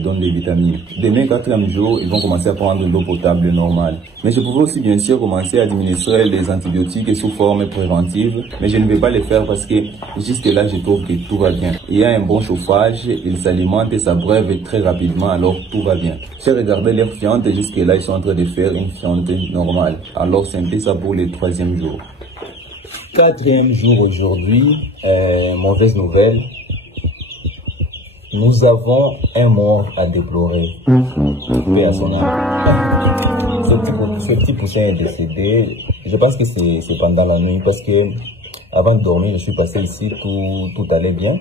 les donne des vitamines. Demain, 4e jour, ils vont commencer à prendre de l'eau potable normale. Mais je pouvais aussi bien sûr commencer à administrer les antibiotiques sous forme préventive, mais je ne vais pas les faire parce que jusque là, je trouve que tout va bien. Il y a un bon chauffage, ils s'alimentent et s'abreuvent très rapidement, alors tout va bien. J'ai regardé leurs fientes et jusque là, ils sont en train de faire une fiente normale. Alors, c'était ça pour le 3e jour. 4e jour aujourd'hui, mauvaise nouvelle. Nous avons un mort à déplorer. Paix à son âme. Ce petit poussin est décédé. Je pense que c'est pendant la nuit parce que avant de dormir, je suis passé ici, tout allait bien.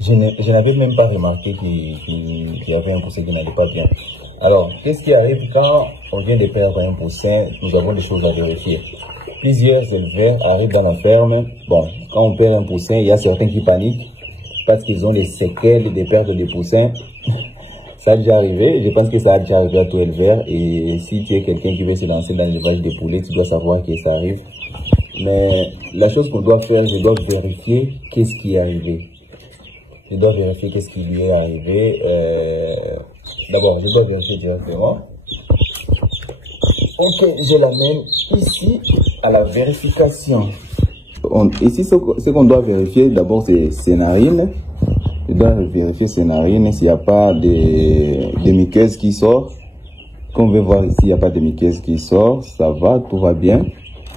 Je n'avais même pas remarqué qu'il y avait un poussin qui n'allait pas bien. Alors, qu'est-ce qui arrive quand on vient de perdre un poussin? Nous avons des choses à vérifier. Plusieurs éleveurs arrivent dans la ferme. Bon, quand on perd un poussin, il y a certains qui paniquent parce qu'ils ont des séquelles de perte de poussins. Ça a déjà arrivé. Je pense que ça a déjà arrivé à tout éleveur. Et si tu es quelqu'un qui veut se lancer dans l'élevage des poulets, tu dois savoir que ça arrive. Mais la chose qu'on doit faire, je dois vérifier qu'est-ce qui est arrivé. Je dois vérifier qu'est-ce qui lui est arrivé. D'abord, je dois vérifier directement. Ok, je l'amène ici à la vérification. Ici, ce qu'on doit vérifier, d'abord, c'est ses narines. Je dois vérifier ses narines, s'il n'y a pas de muqueuse qui sort. Comme on veut voir ici, il n'y a pas de muqueuse qui sort. Ça va, tout va bien.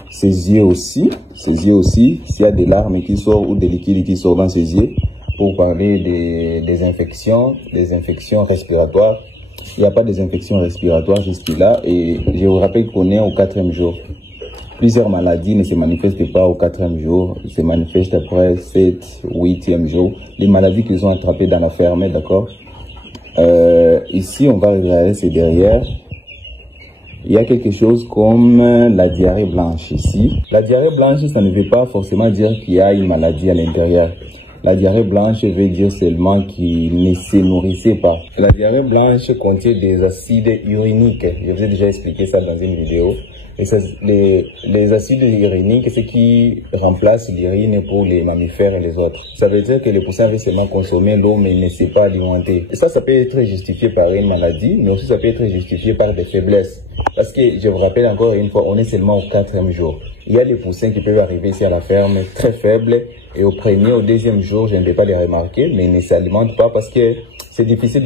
Ses yeux aussi. S'il y a des larmes qui sortent ou des liquides qui sortent dans ses yeux. Pour parler des infections respiratoires. Il n'y a pas des infections respiratoires jusque-là. Et je vous rappelle qu'on est au 4e jour. Plusieurs maladies ne se manifestent pas au 4e jour, se manifestent après 7, 8e jour. Les maladies qu'ils ont attrapées dans la ferme, d'accord? Ici, on va regarder, c'est derrière. Il y a quelque chose comme la diarrhée blanche ici. La diarrhée blanche, ça ne veut pas forcément dire qu'il y a une maladie à l'intérieur. La diarrhée blanche veut dire seulement qu'il ne se nourrissait pas. La diarrhée blanche contient des acides uriniques. Je vous ai déjà expliqué ça dans une vidéo. Et ça, les acides uriniques, c'est qui remplace l'urine pour les mammifères et les autres. Ça veut dire que le poussin veut seulement consommer l'eau, mais il ne s'est pas alimenté. Et ça peut être justifié par une maladie, mais aussi ça peut être justifié par des faiblesses. Parce que, je vous rappelle encore une fois, on est seulement au 4e jour. Il y a les poussins qui peuvent arriver ici à la ferme très faibles. Et au 1er, au 2e jour, je ne vais pas les remarquer, mais ils ne s'alimentent pas parce que c'est difficile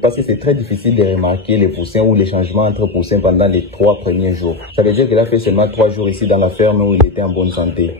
parce que c'est très difficile de remarquer les poussins ou les changements entre poussins pendant les 3 premiers jours. Ça veut dire qu'il a fait seulement 3 jours ici dans la ferme où il était en bonne santé.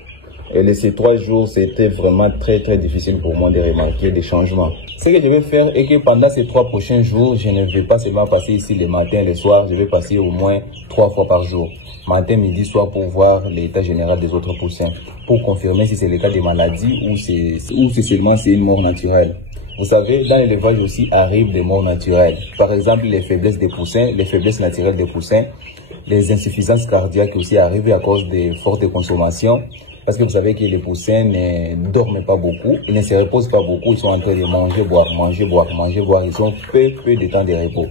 Et ces 3 jours, c'était vraiment très difficile pour moi de remarquer des changements. Ce que je vais faire est que pendant ces 3 prochains jours, je ne vais pas seulement passer ici le matin et le soir, je vais passer au moins 3 fois par jour. Matin, midi, soir pour voir l'état général des autres poussins. Pour confirmer si c'est le cas des maladies ou si seulement c'est une mort naturelle. Vous savez, dans l'élevage aussi arrivent des morts naturelles. Par exemple, les faiblesses des poussins, les faiblesses naturelles des poussins, les insuffisances cardiaques aussi arrivent à cause des fortes consommations. Parce que vous savez que les poussins ne dorment pas beaucoup, ils ne se reposent pas beaucoup, ils sont en train de manger, boire. Ils ont peu de temps de repos.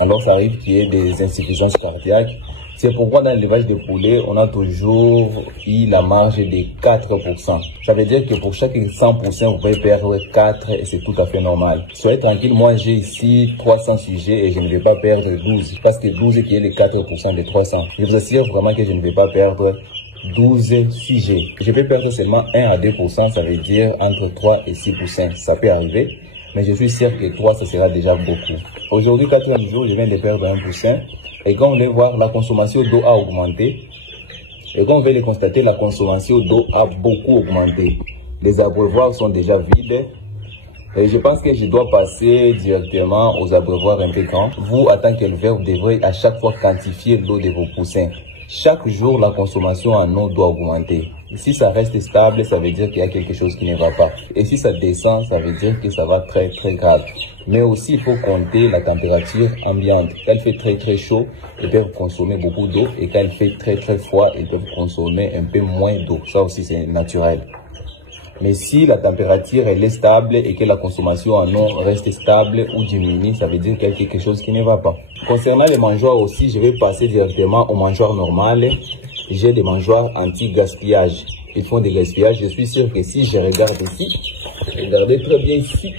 Alors ça arrive qu'il y ait des insuffisances cardiaques. C'est pourquoi dans l'élevage de poulets, on a toujours eu la marge de 4%. Ça veut dire que pour chaque 100%, vous pouvez perdre 4 et c'est tout à fait normal. Soyez tranquille, moi j'ai ici 300 sujets et je ne vais pas perdre 12. Parce que 12 qui est les 4% de 300. Je vous assure vraiment que je ne vais pas perdre 12 sujets. Je vais perdre seulement 1 à 2%, ça veut dire entre 3 et 6%. Ça peut arriver, mais je suis sûr que 3, ça sera déjà beaucoup. Aujourd'hui, 4e jour, je viens de perdre 1%. Et quand on va voir, la consommation d'eau a augmenté. Et quand on va le constater, la consommation d'eau a beaucoup augmenté. Les abreuvoirs sont déjà vides. Et je pense que je dois passer directement aux abreuvoirs un peu grands. Vous, en tant qu'éleveur, vous devrez à chaque fois quantifier l'eau de vos poussins. Chaque jour, la consommation en eau doit augmenter. Si ça reste stable, ça veut dire qu'il y a quelque chose qui ne va pas. Et si ça descend, ça veut dire que ça va très grave. Mais aussi, il faut compter la température ambiante. Quand il fait très chaud, ils peuvent consommer beaucoup d'eau. Et quand il fait très froid, ils peuvent consommer un peu moins d'eau. Ça aussi, c'est naturel. Mais si la température elle est stable et que la consommation en eau reste stable ou diminue, ça veut dire qu'il y a quelque chose qui ne va pas. Concernant les mangeoires aussi, je vais passer directement aux mangeoires normales. J'ai des mangeoires anti-gaspillage. Ils font des gaspillages. Je suis sûr que si je regarde ici, regardez très bien ici.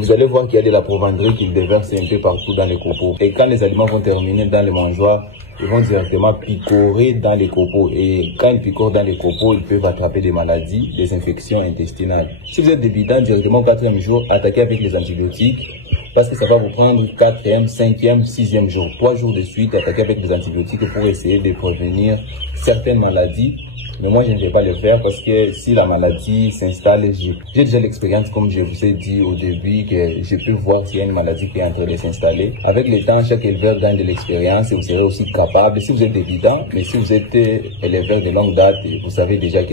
vous allez voir qu'il y a de la provendrie qu'ils déversent un peu partout dans les copeaux. Et quand les aliments vont terminer dans les mangeoires, ils vont directement picorer dans les copeaux. Et quand ils picorent dans les copeaux, ils peuvent attraper des maladies, des infections intestinales. Si vous êtes débutant, directement au 4e jour, attaquez avec les antibiotiques. Parce que ça va vous prendre 4e, 5e, 6e jour. 3 jours de suite, attaquer avec des antibiotiques pour essayer de prévenir certaines maladies. Mais moi, je ne vais pas le faire parce que si la maladie s'installe, j'ai déjà l'expérience, comme je vous ai dit au début, que je peux voir s'il y a une maladie qui est en train de s'installer. Avec le temps, chaque éleveur gagne de l'expérience et vous serez aussi capable, si vous êtes débutant, mais si vous êtes éleveur de longue date, vous savez déjà que